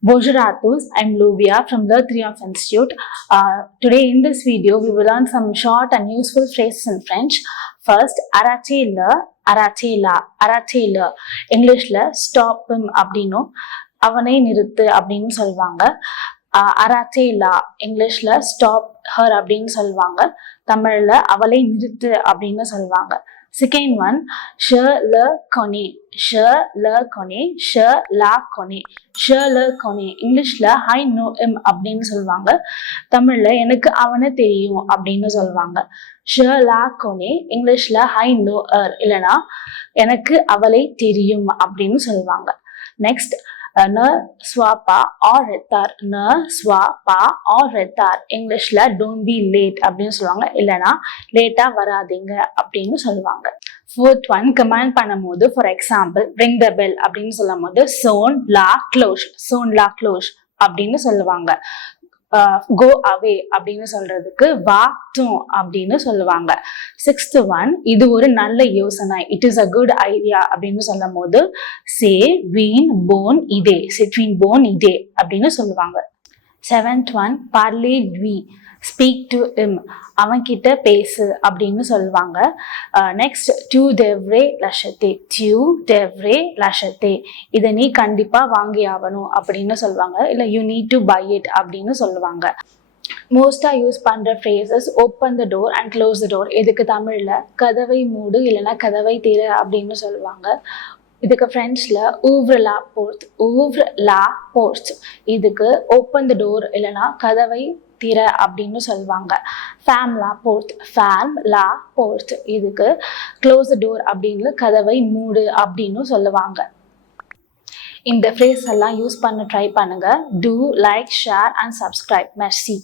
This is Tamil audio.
Bonjour à tous, I'm Luvia from the Triomphe Institute. Today in this video, we will learn some short and useful phrases in French. First, arrêtez le, arrêtez la, arrêtez le. Englishல stop him அப்படினோ அவனை நிறுத்து அப்படின்னு சொல்வாங்க. arrêtez la இங்கிலீஷ்ல stop her அப்படின்னு சொல்வாங்க. தமிழ்ல அவளை நிறுத்து அப்படின்னு சொல்வாங்க. Second one, je le connais, je le connais, je la connais, je le connais. இங்கிலீஷ்ல I know him அப்படின்னு சொல்வாங்க. தமிழ்ல எனக்கு அவனை தெரியும் அப்படின்னு சொல்வாங்க. je la connais இங்கிலீஷ்ல I know her இல்லனா எனக்கு அவளை தெரியும் அப்படின்னு சொல்வாங்க. Next, ne sois pas en retard, ne sois pas en retard இங்கிலீஷ்ல don't be late அப்படின்னு சொல்லுவாங்க. இல்லனா லேட்டா வராதீங்க அப்படின்னு சொல்லுவாங்க. Fourth one, command பண்ணும்போது for example ring the bell அப்படின்னு சொல்லும் போது sonne la cloche, sonne la cloche அப்படின்னு சொல்லுவாங்க. go away அப்படின்னு சொல்றதுக்கு va-t'en அப்படின்னு சொல்லுவாங்க. Sixth one, இது ஒரு நல்ல யோசனை, it is a good idea அப்படின்னு சொல்லும் போது c'est une bonne idée, c'est une bonne idée அப்படின்னு சொல்லுவாங்க. Seventh one, parlez-lui, speak to him, அவன்கிட்ட பேசு அப்படின்னு சொல்லுவாங்க. Next, tu devrais l'acheter, tu devrais l'acheter இதை நீ கண்டிப்பா வாங்கி ஆகணும் அப்படின்னு சொல்லுவாங்க. இல்ல you need to buy it அப்படின்னு சொல்லுவாங்க. மோஸ்டா யூஸ் பண்ற phrases open the door and close the door. இதுக்கு தமிழ்ல கதவை மூடு இல்லைன்னா கதவை திற அப்படின்னு சொல்லுவாங்க. இதுக்கு ஃப்ரெண்ட்ஸ்ல Ouvre la porte, Ouvre la porte இதுக்கு open the door இல்லைன்னா கதவை திற அப்படின்னு சொல்லுவாங்க. Ferme la porte, ferme la porte இதுக்கு close the door அப்படின்னு கதவை மூடு அப்படின்னு சொல்லுவாங்க. இந்த phrase எல்லாம் யூஸ் பண்ண ட்ரை பண்ணுங்க. Do like, share and subscribe. Merci.